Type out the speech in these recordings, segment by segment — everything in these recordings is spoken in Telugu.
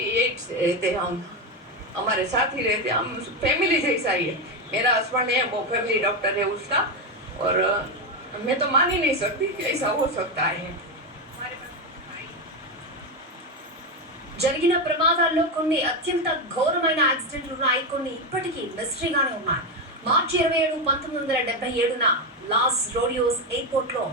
88 से थे हम, हमारे साथ ही रहते, हम फैमिली जैसा ही है। मेरा हस्बैंड है वो फैमिली डॉक्टर है उसका, और मैं तो मान ही नहीं सकती कि ऐसा हो सकता है। జరిగిన ప్రమాదాల్లో కొన్ని అత్యంత ఘోరమైన యాక్సిడెంట్లు ఉన్నాయి, కొన్ని ఇప్పటికీ మిస్టరీగానే ఉన్నాయి. మార్చి 27, 1977న లాస్ రోడియోస్ ఎయిర్పోర్ట్ లో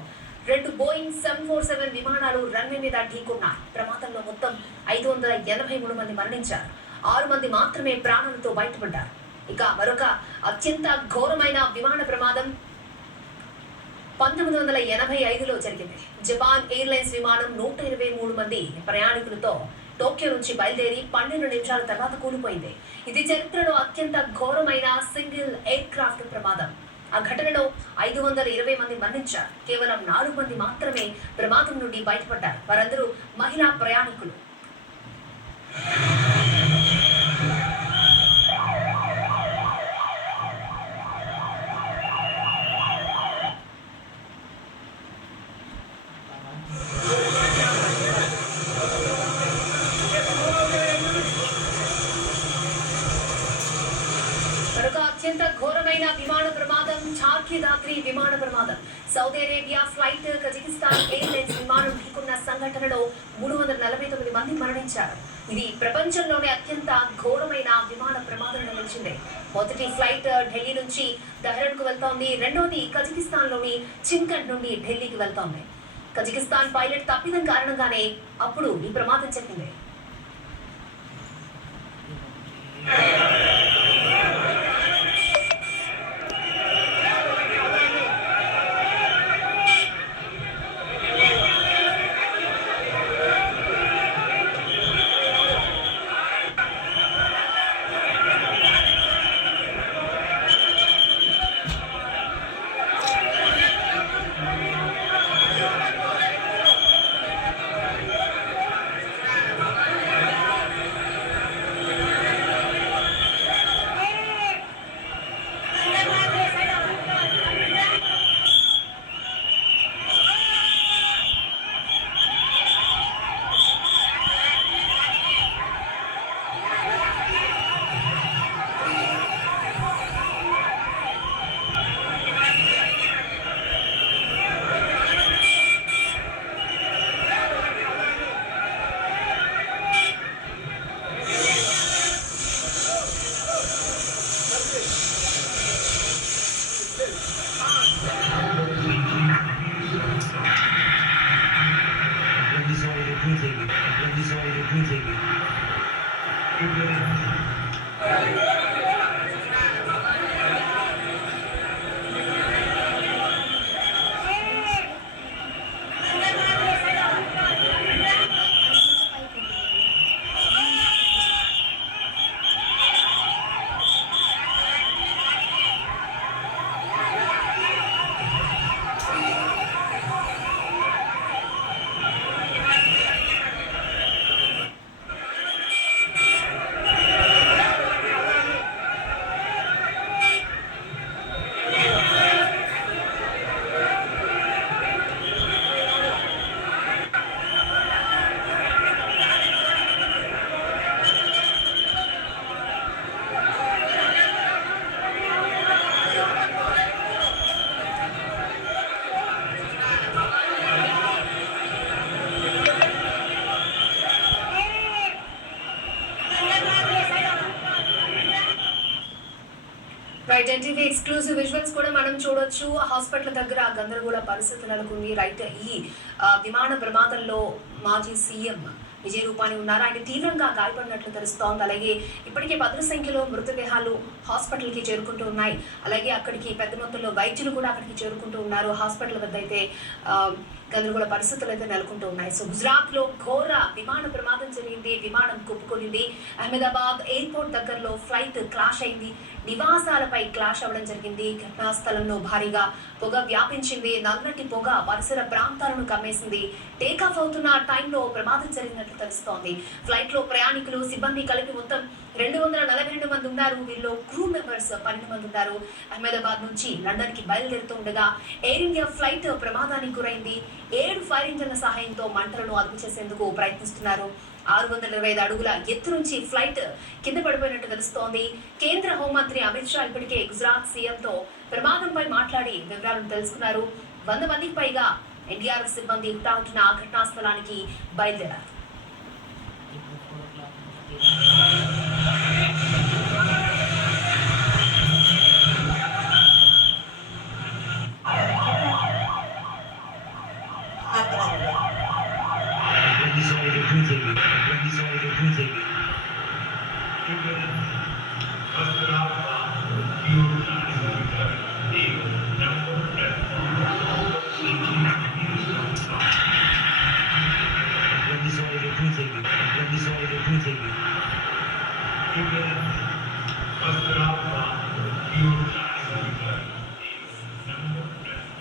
2 బోయింగ్ 747 విమానాలు రన్వే మీద ఢీకొన్నాయి. ప్రమాదంలో మొత్తం 583 మంది మరణించారు. 6 మంది మాత్రమే ప్రాణాలతో బయటపడ్డారు. ఇక మరొక అత్యంత ఘోరమైన విమాన ప్రమాదం 1985లో జరిగింది. జపాన్ ఎయిర్లైన్స్ విమానం 123 మంది ప్రయాణికులతో టోక్యో నుంచి బయలుదేరి 12 నిమిషాల తర్వాత కూలిపోయింది. ఇది చరిత్రలో అత్యంత ఘోరమైన సింగిల్ ఎయిర్ క్రాఫ్ట్ ప్రమాదం. ఆ ఘటనలో 520 మంది మరణించారు. కేవలం 4 మంది మాత్రమే ప్రమాదం నుండి బయటపడ్డారు. వారందరూ మహిళా ప్రయాణికులు. అత్యంత ఘోరమైన విమాన ప్రమాదం చార్ఖీ విమాన ప్రమాదం. Saudi Arabia flight Kazakhstan airlines విమానం ఢీకొన్న సంఘటనలో 349 మంది మరణించారు. ఇది ప్రపంచంలోనే అత్యంత ఘోరమైన విమాన ప్రమాదంగా నిలిచింది. మొదటి ఫ్లైట్ ఢిల్లీ నుంచి దహ్రాన్ కు వెళ్తోంది. రెండోది కజకిస్తాన్ లోని చింకట్ నుండి ఢిల్లీకి వెళ్తోంది. కజకిస్తాన్ పైలట్ తప్పిదం కారణంగానే అప్పుడు ఈ ప్రమాదం జరిగింది. రైట్, ఎన్టీవీ ఎక్స్క్లూజివ్ విజువల్స్ కూడా మనం చూడొచ్చు. హాస్పిటల్ దగ్గర గందరగోళ పరిస్థితి నెలకొంది. రైట్, ఈ విమాన ప్రమాదంలో మాజీ సీఎం విజయ్ రూపానీ ఉన్నారు. ఆయన తీవ్రంగా గాయపడినట్లు తెలుస్తోంది. అలాగే ఇప్పటికే 10 సంఖ్యలో మృతదేహాలు హాస్పిటల్కి చేరుకుంటూ ఉన్నాయి. అలాగే అక్కడికి పెద్ద మొత్తంలో వైద్యులు కూడా అక్కడికి చేరుకుంటూ ఉన్నారు. హాస్పిటల్ వద్ద అయితే గందరగోళ పరిస్థితులు అయితే నెలకొంటూ ఉన్నాయి. సో గుజరాత్ లో ఘోర విమాన ప్రమాదం జరిగింది. విమానం కుప్పుకొనింది. అహ్మదాబాద్ ఎయిర్పోర్ట్ దగ్గరలో ఫ్లైట్ క్రాష్ అయింది. నివాసాలపై క్లాష్ అవ్వడం జరిగింది. ఘటనా స్థలంలో భారీగా పొగ వ్యాపించింది. నల్లటి పొగ పరిసర ప్రాంతాలను కమ్మేసింది. టేకాఫ్ అవుతున్న టైంలో ప్రమాదం జరిగినట్లు తెలుస్తోంది. ఫ్లైట్ లో ప్రయాణికులు సిబ్బంది కలిపి మొత్తం 242 మంది ఉన్నారు. వీళ్ళు క్రూ మెంబర్స్ 12 మంది ఉన్నారు. అహ్మదాబాద్ నుంచి లండన్ కి బయలుదేరుతూ ఉండగా ఎయిర్ ఇండియా ఫ్లైట్ ప్రమాదానికి గురైంది. 7 ఫైర్ ఇంజన్ల సహాయంతో మంటలను అదుపు చేసేందుకు ప్రయత్నిస్తున్నారు. 625 అడుగుల ఎత్తు నుంచి ఫ్లైట్ కింద పడిపోయినట్టు తెలుస్తోంది. కేంద్ర హోంమంత్రి అమిత్ షా ఇప్పటికే గుజరాత్ సీఎంతో ప్రమాదంపై మాట్లాడి వివరాలను తెలుసుకున్నారు. 100 మందికి పైగా ఎన్డీఆర్ఎఫ్ సిబ్బంది హుటాహుటిన ఆ ఘటనా స్థలానికి బయలుదేరారు.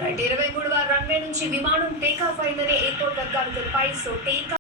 రైట్ 23వ రన్వే నుంచి విమానం టేకాఫ్ అయిందని ఎయిర్పోర్ట్ వర్గాలు తెలిపాయి. So take